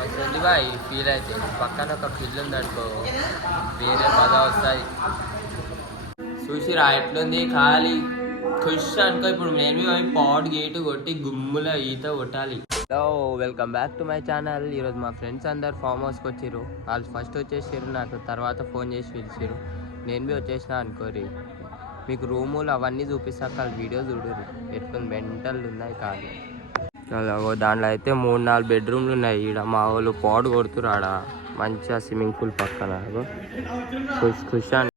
వస్తుంది bye feel అయితే పక్కన ఒక పిల్లు ఉంది అనుకో వేరే మజా వస్తుంది చూసిరా ఎట్లుంది ఖాళీ ఖుష్ అనుకో ఇప్పుడు నేను పోయి పాడ్ గేటు కొట్టి గుమ్ముల ఈత కొట్టాలి. Hello welcome back to my channel. ఈరోజు మా ఫ్రెండ్స్ అందరు ఫామ్ హౌస్కి వచ్చిర్రు. వాళ్ళు ఫస్ట్ వచ్చేసారు, నాకు తర్వాత ఫోన్ చేసి పిలిచారు. నేను బి వచ్చేసిన అనుకోరి. మీకు రూములు అవన్నీ చూపిస్తాక వాళ్ళు వీడియో చూడరు ఎట్లుంది మెంటల్ ఉన్నాయి కానీ. అలాగో దాంట్లో అయితే 3-4 బెడ్రూమ్లు ఉన్నాయి. ఈడ మా వాళ్ళు పాడు కొడుతురు ఆడ మంచిగా స్విమ్మింగ్ పూల్ పక్కన ఖుష్ ఖుష్ అని.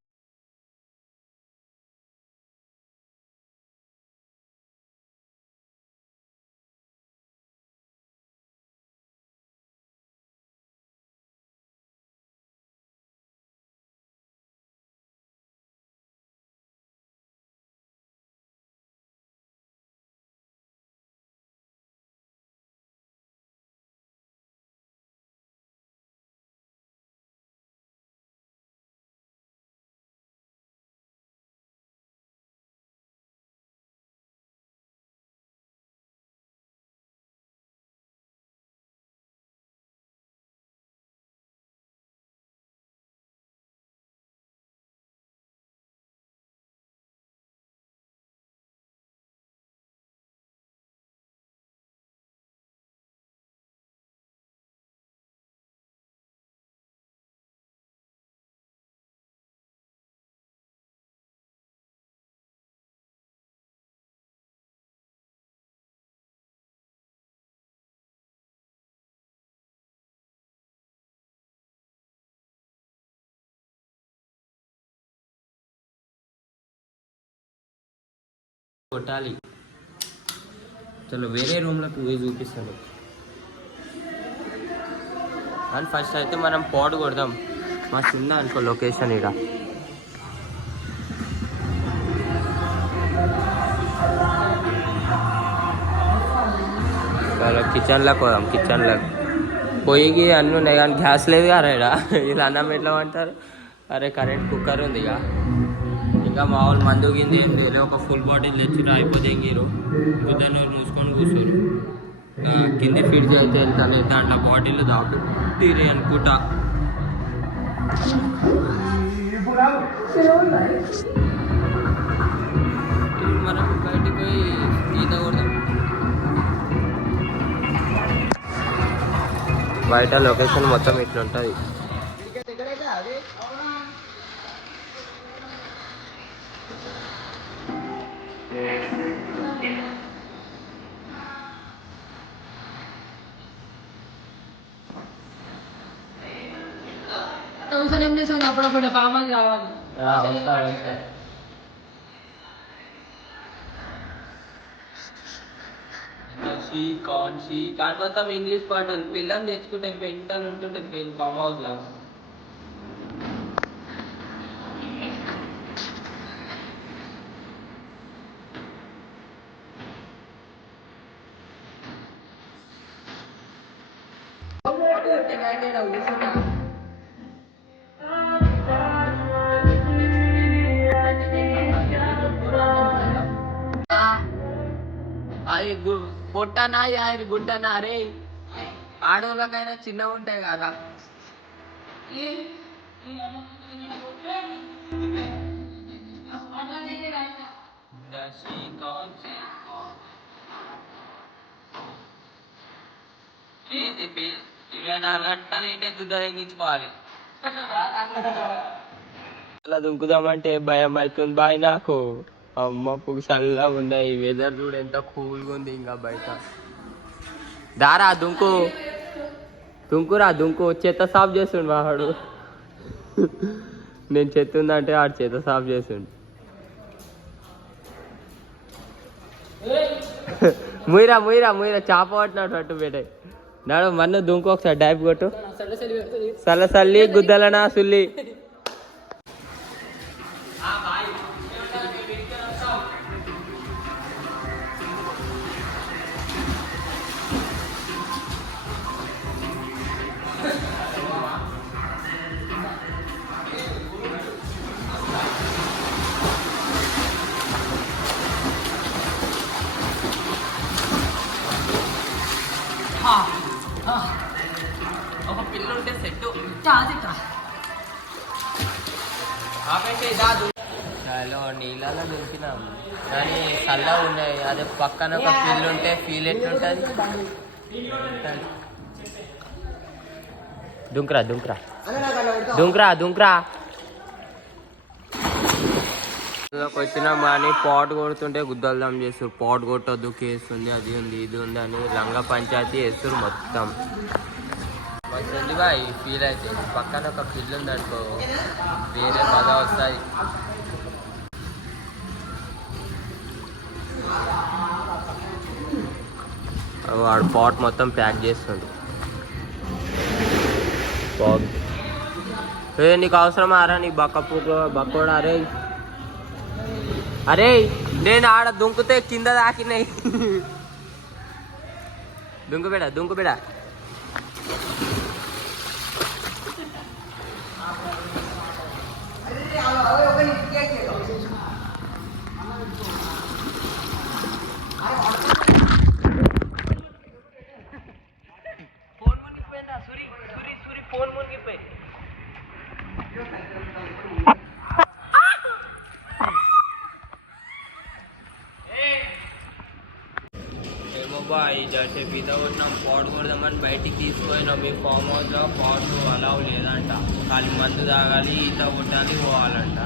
కొట్టాలి. చలో వేరే రూమ్లోకి పోయి చూపిస్తాను. అండ్ ఫస్ట్ అయితే మనం పాడ్ కొడదాం. మా చిన్న అనుకో లొకేషన్ ఇక్కడ. చలో కిచెన్లోకి పోదాం. కిచెన్లోకి పొయ్యికి అన్నీ ఉన్నాయి కానీ గ్యాస్ లేదు కదా ఇక్కడ. ఇలా అన్నం ఎట్లా అంటారు. అరే కరెంట్ కుక్కర్ ఉంది ఇక. ఇంకా మా వాళ్ళు మందు కింద ఏం లేదు. ఒక ఫుల్ బాటిల్ తెచ్చిన అయిపోతే ఇంకీరు దాన్ని మూసుకొని కూర్చోరు. కింద ఫీడ్ చేస్తే వెళ్తాను. దాంట్లో బాటిల్ దాకు తీరే అనుకుంటా. మనం బయటికి పోయి ఈత కొడదాం. బయట లొకేషన్ మొత్తం ఇట్లుంటుంది. అప్పుడప్పుడు ఫామ్ కావాలి. మొత్తం ఇంగ్లీష్ పాటలు పిల్లలు తెచ్చుకుంటే పెంటలు ఉంటుంటే ఫామ్ హౌస్ లాగా. అది పొట్టనా అది గుడ్డనా రే. ఆడవాళ్ళకైనా చిన్నగా ఉంటాయి కదా. అలా దుంకుదామంటే భయం అవుతుంది బాయ్ నాకు. అమ్మ చల్లగా ఉన్నాయి. వెదర్ చూడు ఎంత కూల్గా ఉంది. ఇంకా బయట దారా దుంకు దుంకురా దుంకు. చెత్త సాఫ్ చేస్తుండు వాడు. నేను చెత్త ఉందంటే ఆడు చెత్త సాఫ్ చేస్తుండు. ముయిరా ముయిరా ముయిరా చేప పట్టినట్టు అట్టు పెట్టాయి. నాడు మన్ను దుంకు ఒకసారి డైప్ కొట్టు. సల్లసల్లి గుద్దలనా సుల్లి. ఒక పిల్ల ఉంటే సెట్ చాదిట్రా చాలా నీళ్ళలో దొరికినాం కానీ చల్లగా ఉన్నాయి. అదే పక్కన ఒక పిల్లు ఉంటే ఫీల్ ఎట్లుంటుంది. దుంకురా దుంకురా దుంకురా దుంకురా వచ్చినాం కానీ పాట్ కొడుతుంటే గుద్దల్దాం చేస్తారు. పాట్ కొట్టొద్దు, కేసు ఉంది, అది ఉంది, ఇది ఉంది అని లంగా పంచాయతీ వేస్తారు మొత్తం. మంచి బాయ్ ఫీల్ అయితే పక్కన ఒక పిల్లు ఉంది అనుకో వేరే బాధ వస్తుంది. వాడు పాట్ మొత్తం ప్యాక్ చేస్తుండు. నీకు అవసరమా రా నీ బక్కోడా? అరే అరే నేను ఆడ దుంకుతే కింద దాకినాయి. దుంకుబెడా దుంకుబెడా ఫోన్ మునిగిపోయిందా? సురి సురి సురి ఫోన్ మునిగిపోయి. ఏమో బాయ్ జసేపు ఈత కొట్టినాం, పాట్ కొడదామని బయటికి తీసుకుపోయినాం. మీ ఫామ్ హౌస్లో పాట్ అలౌ లేదంట, ఖాళీ మందు తాగాలి, ఈత కొట్టాలి, పోవాలంట.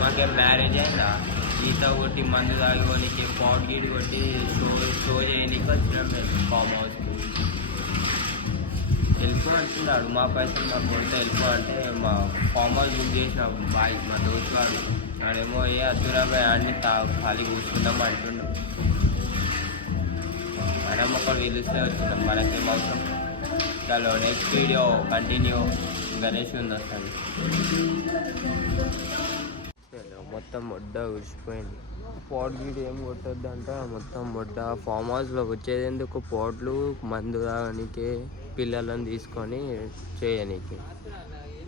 మాకేం మ్యారేజ్ అయిందా? ఈత కొట్టి మందు తాగుకోనికి పాట్ గీడి కొట్టి షో చేయడానికి వచ్చినాం మేము ఫామ్ హౌస్కి. వెళ్ళిపో అంటున్నాడు, మా పైసలు మాకు కొడితే వెళ్ళిపో అంటే మా ఫామ్ హౌస్ బుక్ చేసినాం. బాయ్ మా దోస్తు వాడు వాడేమో ఏ అద్దురాబాయ్ అన్ని ఖాళీ కూర్చుంటాం అంటున్నాం. మనం ఒకరు పిలిస్తే వచ్చినాం, మనకేం అవసరం. చలో నెక్స్ట్ వీడియో కంటిన్యూ. గణేష్ ఉంది వస్తుంది. మొత్తం మొడ్డ ఉడిచిపోయింది. పాట్ గీడు ఏం కొట్టొద్దంట, మొత్తం మొడ్డ. ఫామ్ హౌస్లో వచ్చేది ఎందుకు? పాట్లు మందు తాగనీకే, పిల్లలను తీసుకొని చేయనీకి.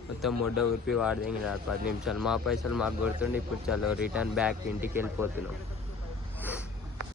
మొత్తం మొడ్డ ఉరిపి వాడదగినారు 10 నిమిషాలు. మా పైసలు మాకు కొడుతుండే. ఇప్పుడు చలో రిటర్న్ బ్యాక్ ఇంటికి వెళ్ళిపోతున్నాం.